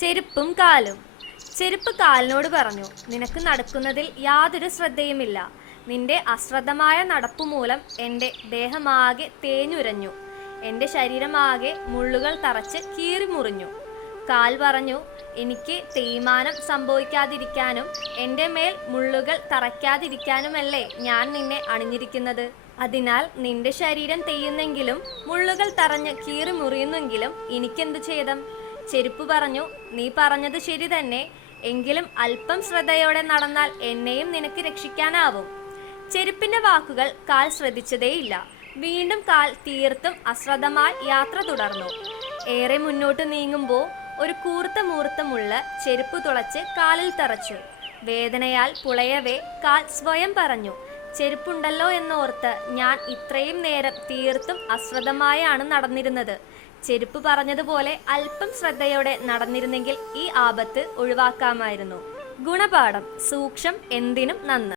ചെരുപ്പും കാലും. ചെരുപ്പ് കാലിനോട് പറഞ്ഞു നിനക്ക് നടക്കുന്നതിൽ യാതൊരു ശ്രദ്ധയുമില്ല. നിന്റെ അശ്രദ്ധമായ നടപ്പു മൂലം എന്റെ ദേഹമാകെ തേഞ്ഞുരഞ്ഞു. എന്റെ ശരീരമാകെ മുള്ളുകൾ തറച്ച് കീറിമുറിഞ്ഞു കാൽ പറഞ്ഞു എനിക്ക് തേയ്മാനം സംഭവിക്കാതിരിക്കാനും എന്റെ മേൽ മുള്ളുകൾ തറയ്ക്കാതിരിക്കാനുമല്ലേ ഞാൻ നിന്നെ അണിഞ്ഞിരിക്കുന്നത്? അതിനാൽ നിന്റെ ശരീരം തെയ്യുന്നെങ്കിലും മുള്ളുകൾ തറഞ്ഞ് കീറി മുറിയുന്നെങ്കിലും എനിക്കെന്തു ഛേദം? ചെരുപ്പ് പറഞ്ഞു നീ പറഞ്ഞത് ശരി തന്നെ. എങ്കിലും അല്പം ശ്രദ്ധയോടെ നടന്നാൽ എന്നെയും നിനക്ക് രക്ഷിക്കാനാവും. ചെരുപ്പിന്റെ വാക്കുകൾ കാൽ ശ്രദ്ധിച്ചതേയില്ല. വീണ്ടും കാൽ തീർത്തും അശ്രദ്ധമായി യാത്ര തുടർന്നു. ഏറെ മുന്നോട്ട് നീങ്ങുമ്പോൾ ഒരു കൂർത്ത മൂർത്തമുള്ള ചെരുപ്പ് തുളച്ച് കാലിൽ തറച്ചു. വേദനയാൽ പുളയവേ കാൽ സ്വയം പറഞ്ഞു ചെരുപ്പുണ്ടല്ലോ എന്നോർത്ത് ഞാൻ ഇത്രയും നേരം തീർത്തും അശ്രദ്ധമായാണ് നടന്നിരുന്നത്. ചെരുപ്പ് പറഞ്ഞതുപോലെ അല്പം ശ്രദ്ധയോടെ നടന്നിരുന്നെങ്കിൽ ഈ ആപത്ത് ഒഴിവാക്കാമായിരുന്നു. ഗുണപാഠം സൂക്ഷം എന്തിനും നന്ന്.